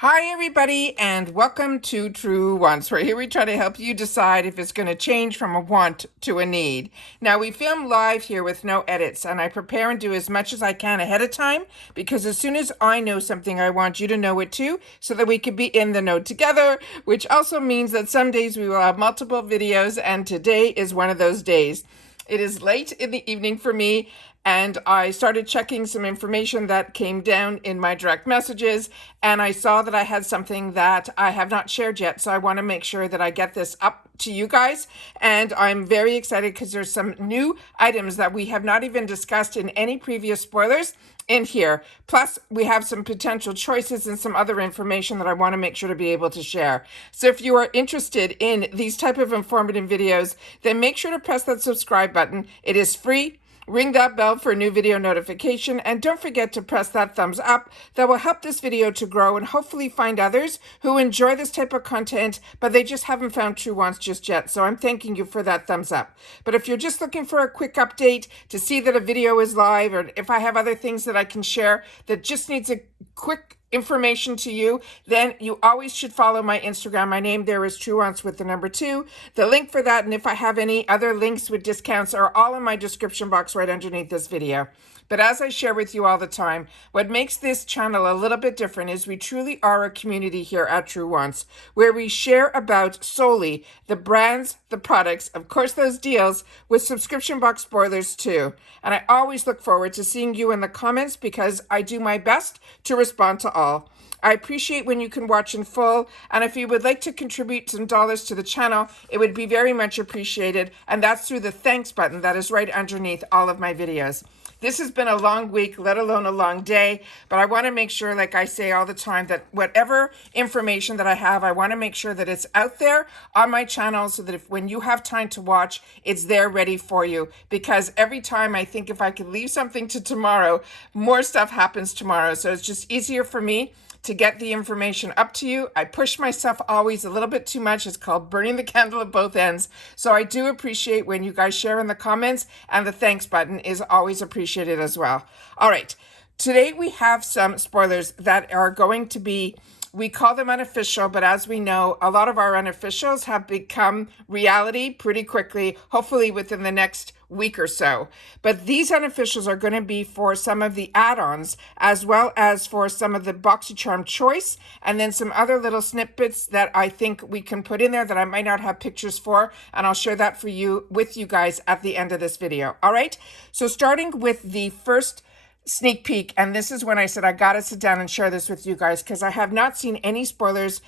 Hi everybody and welcome to Truewants, where here we try to help you decide if it's going to change from a want to a need. Now we film live here with no edits, and I prepare and do as much as I can ahead of time, because as soon as I know something I want you to know it too, so that we can be in the know together, which also means that some days we will have multiple videos, and today is one of those days. It is late in the evening for me, and I started checking some information that came down in my direct messages, and I saw that I had something that I have not shared yet. So I want to make sure that I get this up to you guys. And I'm very excited because there's some new items that we have not even discussed in any previous spoilers in here. Plus, we have some potential choices and some other information that I want to make sure to be able to share. So if you are interested in these type of informative videos, then make sure to press that subscribe button. It is free. Ring that bell for a new video notification, and don't forget to press that thumbs up. That will help this video to grow and hopefully find others who enjoy this type of content, but they just haven't found Truewants just yet. So I'm thanking you for that thumbs up. But if you're just looking for a quick update to see that a video is live, or if I have other things that I can share that just needs a quick information to you, then you always should follow my Instagram. My name there is Truewants with the number 2. The link for that, and if I have any other links with discounts, are all in my description box right underneath this video. But as I share with you all the time, what makes this channel a little bit different is we truly are a community here at Truewants, where we share about solely the brands, the products, of course those deals, with subscription box spoilers too. And I always look forward to seeing you in the comments, because I do my best to respond to all. I appreciate when you can watch in full, and if you would like to contribute some dollars to the channel, it would be very much appreciated, and that's through the thanks button that is right underneath all of my videos. This has been a long week, let alone a long day, but I want to make sure, like I say all the time, that whatever information that I have, I want to make sure that it's out there on my channel, so that if when you have time to watch, it's there ready for you. Because every time I think if I could leave something to tomorrow, more stuff happens tomorrow. So it's just easier for me to get the information up to you. I push myself always a little bit too much. It's called burning the candle at both ends. So I do appreciate when you guys share in the comments, and the thanks button is always appreciated as well. All right, today we have some spoilers that are going to be, we call them unofficial, but as we know, a lot of our unofficials have become reality pretty quickly, hopefully within the next week or so. But these unofficials are going to be for some of the add-ons, as well as for some of the Boxycharm choice, and then some other little snippets that I think we can put in there that I might not have pictures for, and I'll share that for you with you guys at the end of this video. All right, so starting with the first sneak peek, and this is when I said I gotta sit down and share this with you guys, because I have not seen any spoilers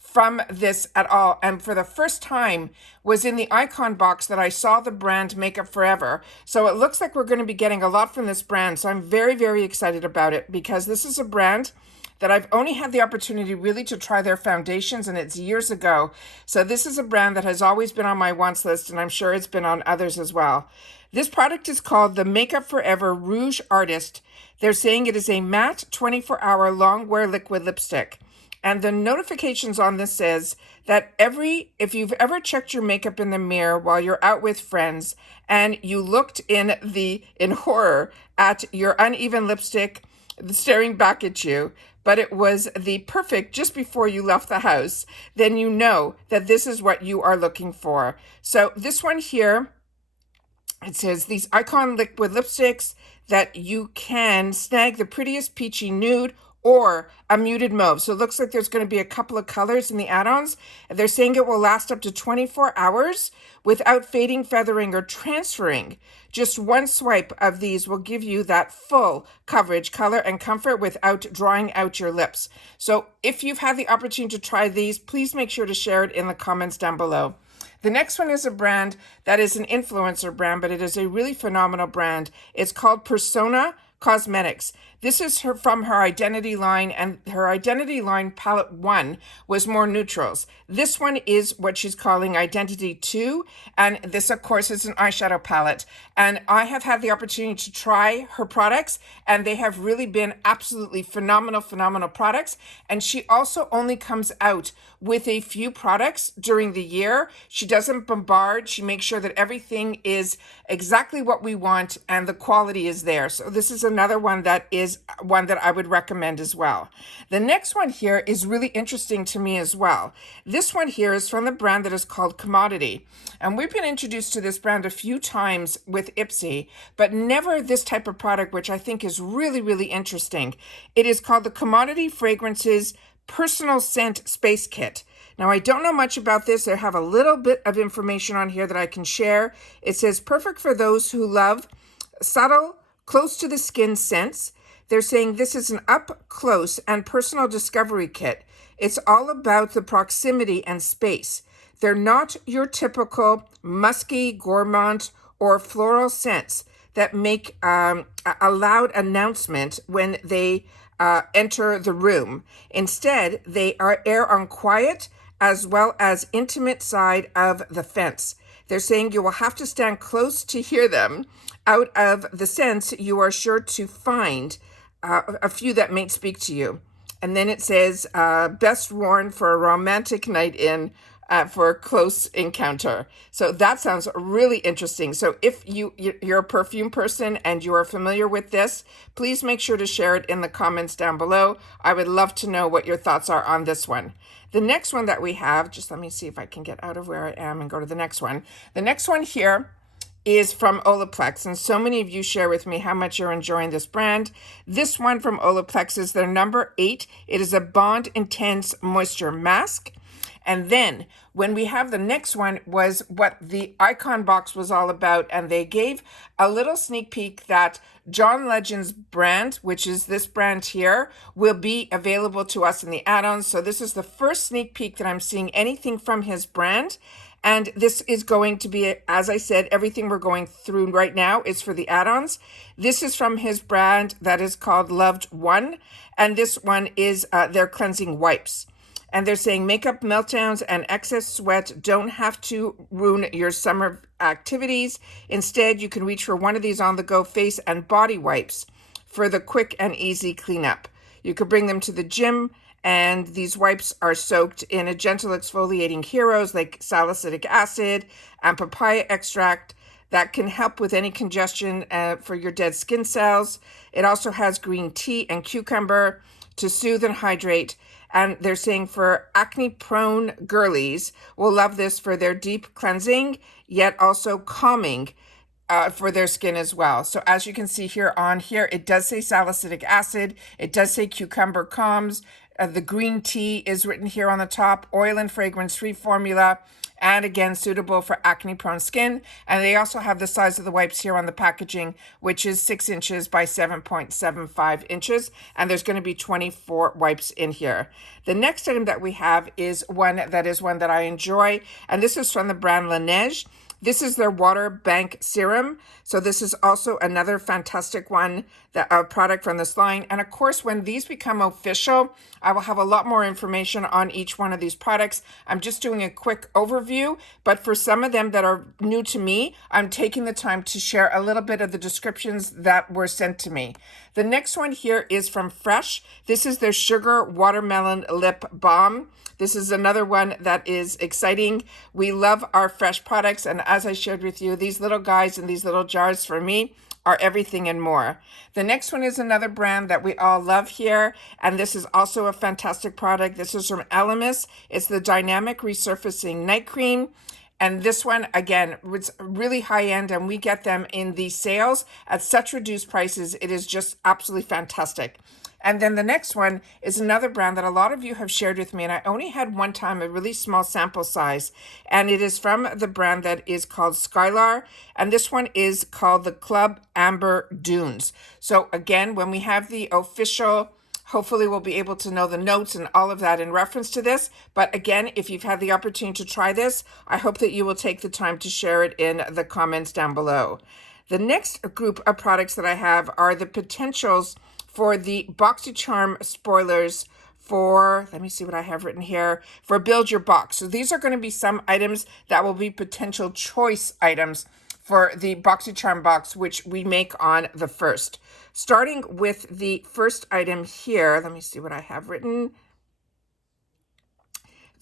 from this at all, and for the first time was in the icon box that I saw the brand Makeup Forever. So it looks like we're going to be getting a lot from this brand, so I'm very, very excited about it, because this is a brand that I've only had the opportunity really to try their foundations, and it's years ago. So this is a brand that has always been on my wants list, and I'm sure it's been on others as well. This product is called the Makeup Forever Rouge Artist. They're saying it is a matte 24-hour long wear liquid lipstick. And the notifications on this says that if you've ever checked your makeup in the mirror while you're out with friends, and you looked in horror at your uneven lipstick staring back at you, but it was the perfect just before you left the house, then you know that this is what you are looking for. So this one here, it says these icon liquid lipsticks that you can snag the prettiest peachy nude or a muted mauve. So it looks like there's going to be a couple of colors in the add-ons. They're saying it will last up to 24 hours without fading, feathering, or transferring. Just one swipe of these will give you that full coverage, color, and comfort without drawing out your lips. So if you've had the opportunity to try these, please make sure to share it in the comments down below. The next one is a brand that is an influencer brand, but it is a really phenomenal brand. It's called Persona Cosmetics. This is from her Identity line, and her Identity line palette 1 was more neutrals. This one is what she's calling Identity 2, and this, of course, is an eyeshadow palette. And I have had the opportunity to try her products, and they have really been absolutely phenomenal products. And she also only comes out with a few products during the year. She doesn't bombard. She makes sure that everything is exactly what we want and the quality is there. So this is another one that is is one that I would recommend as well. The next one here is really interesting to me as well. This one here is from the brand that is called Commodity. And we've been introduced to this brand a few times with IPSY, but never this type of product, which I think is really, really interesting. It is called the Commodity Fragrances Personal Scent Space Kit. Now, I don't know much about this. I have a little bit of information on here that I can share. It says, perfect for those who love subtle, close to the skin scents. They're saying this is an up close and personal discovery kit. It's all about the proximity and space. They're not your typical musky, gourmand, or floral scents that make a loud announcement when they enter the room. Instead, they err on quiet as well as intimate side of the fence. They're saying you will have to stand close to hear them. Out of the scents, you are sure to find a few that may speak to you. And then it says, best worn for a romantic night in, for a close encounter. So that sounds really interesting. So if you're a perfume person and you are familiar with this, please make sure to share it in the comments down below. I would love to know what your thoughts are on this one. The next one that we have, just let me see if I can get out of where I am and go to the next one. The next one here is from Olaplex, and so many of you share with me how much you're enjoying this brand. This one from Olaplex is their number 8. It is a Bond Intense Moisture Mask. And then when we have the next one was what the icon box was all about, and they gave a little sneak peek that John Legend's brand, which is this brand here, will be available to us in the add-ons. So this is the first sneak peek that I'm seeing anything from his brand. And this is going to be, as I said, everything we're going through right now is for the add-ons. This is from his brand that is called Loved One. And this one is their cleansing wipes. And they're saying makeup meltdowns and excess sweat don't have to ruin your summer activities. Instead, you can reach for one of these on-the-go face and body wipes for the quick and easy cleanup. You could bring them to the gym, and these wipes are soaked in a gentle exfoliating heroes like salicylic acid and papaya extract that can help with any congestion for your dead skin cells. It also has green tea and cucumber to soothe and hydrate. And they're saying for acne-prone girlies will love this for their deep cleansing, yet also calming for their skin as well. So as you can see here on here, it does say salicylic acid. It does say cucumber calms. The green tea is written here on the top. Oil and fragrance-free formula. And again, suitable for acne-prone skin. And they also have the size of the wipes here on the packaging, which is 6 inches by 7.75 inches. And there's going to be 24 wipes in here. The next item that we have is one that I enjoy. And this is from the brand Laneige. This is their water bank serum. So this is also another fantastic one, that product from this line. And of course, when these become official, I will have a lot more information on each one of these products. I'm just doing a quick overview, but for some of them that are new to me, I'm taking the time to share a little bit of the descriptions that were sent to me. The next one here is from Fresh. This is their Sugar Watermelon Lip Balm. This is another one that is exciting. We love our Fresh products, and as I shared with you, these little guys in these little jars for me are everything and more. The next one is another brand that we all love here, and this is also a fantastic product. This is from Elemis. It's the Dynamic Resurfacing Night Cream. And this one, again, was really high end, and we get them in the sales at such reduced prices. It is just absolutely fantastic. And then the next one is another brand that a lot of you have shared with me, and I only had one time a really small sample size, and it is from the brand that is called Skylar, and this one is called the Club Amber Dunes. So again, when we have the official, hopefully we'll be able to know the notes and all of that in reference to this. But again, if you've had the opportunity to try this, I hope that you will take the time to share it in the comments down below. The next group of products that I have are the potentials for the Boxycharm spoilers for, let me see what I have written here, for Build Your Box. So these are going to be some items that will be potential choice items for the Boxycharm box, which we make on the 1st. Starting with the first item here, let me see what I have written.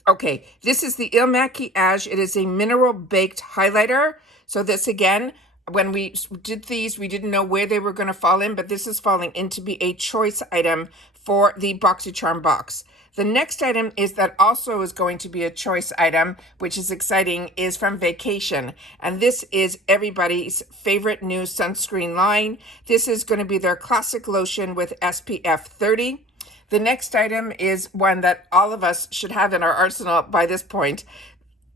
Okay, this is the Il Maquillage. It is a mineral baked highlighter. So this again, when we did these, we didn't know where they were going to fall in, but this is falling in to be a choice item for the Boxycharm box. The next item is that also is going to be a choice item, which is exciting, is from Vacation. And this is everybody's favorite new sunscreen line. This is going to be their classic lotion with SPF 30. The next item is one that all of us should have in our arsenal by this point.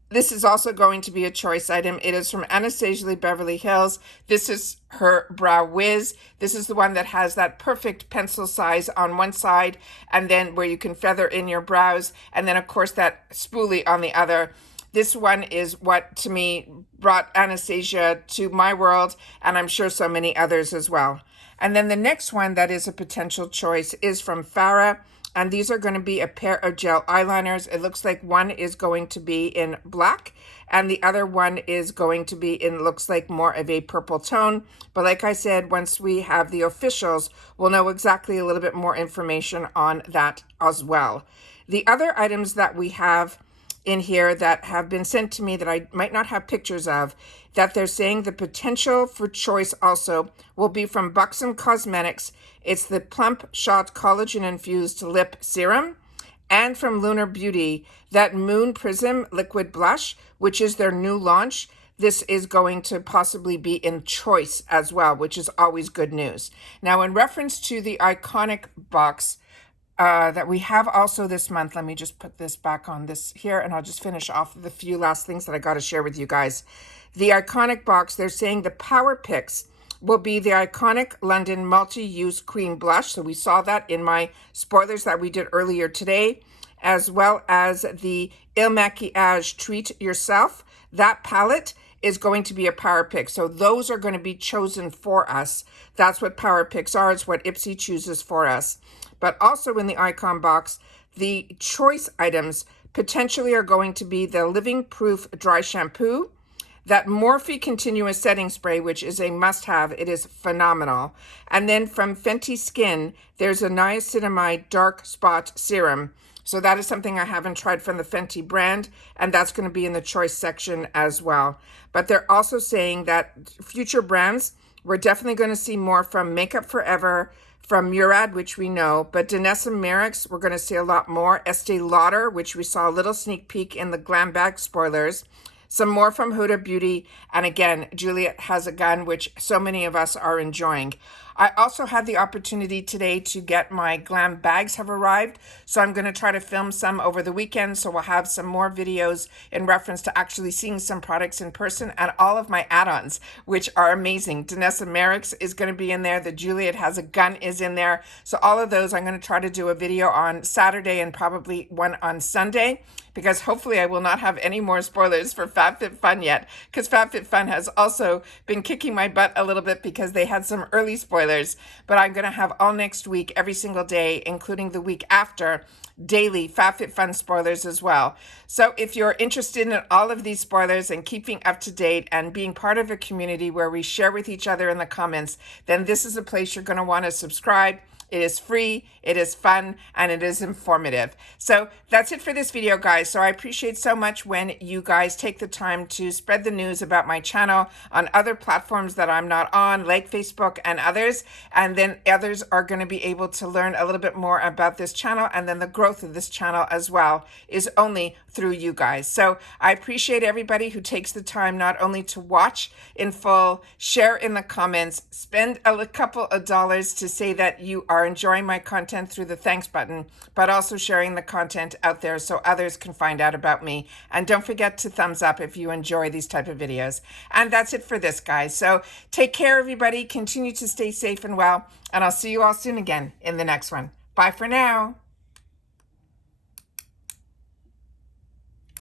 This is also going to be a choice item. It is from Anastasia Beverly Hills. This is her Brow Wiz. This is the one that has that perfect pencil size on one side, and then where you can feather in your brows, and then of course that spoolie on the other. This one is what, to me, brought Anastasia to my world, and I'm sure so many others as well. And then the next one that is a potential choice is from Farah. And these are going to be a pair of gel eyeliners. It looks like one is going to be in black and the other one is going to be in, looks like more of a purple tone. But like I said, once we have the officials, we'll know exactly a little bit more information on that as well. The other items that we have in here that have been sent to me that I might not have pictures of, that they're saying the potential for choice also will be from Buxom Cosmetics. It's the Plump Shot Collagen Infused Lip Serum, and from Lunar Beauty, that Moon Prism Liquid Blush, which is their new launch. This is going to possibly be in choice as well, which is always good news. Now, in reference to the iconic box, that we have also this month. Let me just put this back on this here, and I'll just finish off the few last things that I got to share with you guys. The iconic box, they're saying the Power Picks will be the iconic London multi-use cream blush. So we saw that in my spoilers that we did earlier today, as well as the Il Maquillage Treat Yourself. That palette is going to be a Power Pick. So those are going to be chosen for us. That's what Power Picks are. It's what IPSY chooses for us. But also in the icon box, the choice items potentially are going to be the Living Proof Dry Shampoo, that Morphe Continuous Setting Spray, which is a must-have. It is phenomenal. And then from Fenty Skin, there's a Niacinamide Dark Spot Serum. So that is something I haven't tried from the Fenty brand, and that's going to be in the choice section as well. But they're also saying that future brands, we're definitely going to see more from Makeup Forever, from Murad, which we know, but Danessa Myricks, we're going to see a lot more. Estee Lauder, which we saw a little sneak peek in the Glam Bag spoilers. Some more from Huda Beauty. And again, Juliet Has a Gun, which so many of us are enjoying. I also had the opportunity today to get my glam bags have arrived. So I'm going to try to film some over the weekend. So we'll have some more videos in reference to actually seeing some products in person, and all of my add-ons, which are amazing. Danessa Myricks is going to be in there. The Juliet Has a Gun is in there. So all of those I'm going to try to do a video on Saturday and probably one on Sunday, because hopefully I will not have any more spoilers for FabFitFun yet, because FabFitFun has also been kicking my butt a little bit because they had some early spoilers. But I'm going to have all next week, every single day, including the week after, daily FabFitFun spoilers as well. So if you're interested in all of these spoilers and keeping up to date and being part of a community where we share with each other in the comments, then this is a place you're going to want to subscribe. It is free, it is fun, and it is informative. So that's it for this video, guys. So I appreciate so much when you guys take the time to spread the news about my channel on other platforms that I'm not on, like Facebook and others. And then others are going to be able to learn a little bit more about this channel. And then the growth of this channel as well is only through you guys. So I appreciate everybody who takes the time not only to watch in full, share in the comments, spend a couple of dollars to say that you are enjoying my content through the thanks button, but also sharing the content out there so others can find out about me. And don't forget to thumbs up if you enjoy these type of videos. And that's it for this, guys. So take care, everybody. Continue to stay safe and well. And I'll see you all soon again in the next one. Bye for now.